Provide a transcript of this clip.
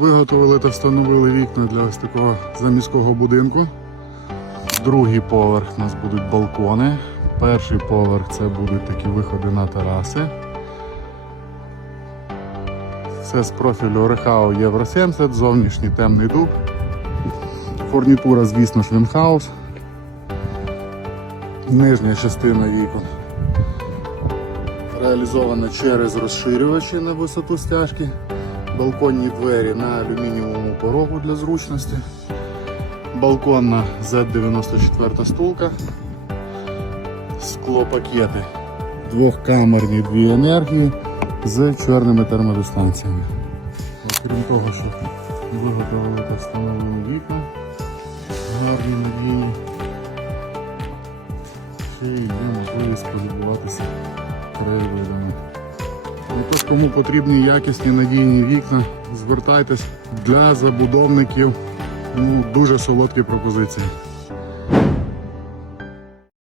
Виготовили та встановили вікна для ось такого заміського будинку. Другий поверх у нас будуть балкони. Перший поверх це будуть такі виходи на тераси. Все з профілю Рехау Євро 70, зовнішній темний дуб. Фурнітура, звісно ж, Вінхаус. Нижня частина вікон реалізована через розширювачі на висоту стяжки. Балконні двері на алюмінієвому порогу для зручності. Балконна Z94 стулка. Склопакети. Двохкамерні дві енергії з чорними термодистанціями. Окрім того, що виготовили та встановлені вікна, гарні надійні. Ще й є можливість полюбуватися краєвидами. Тож, кому потрібні якісні надійні вікна, звертайтесь для забудовників. Ну, дуже солодкі пропозиції.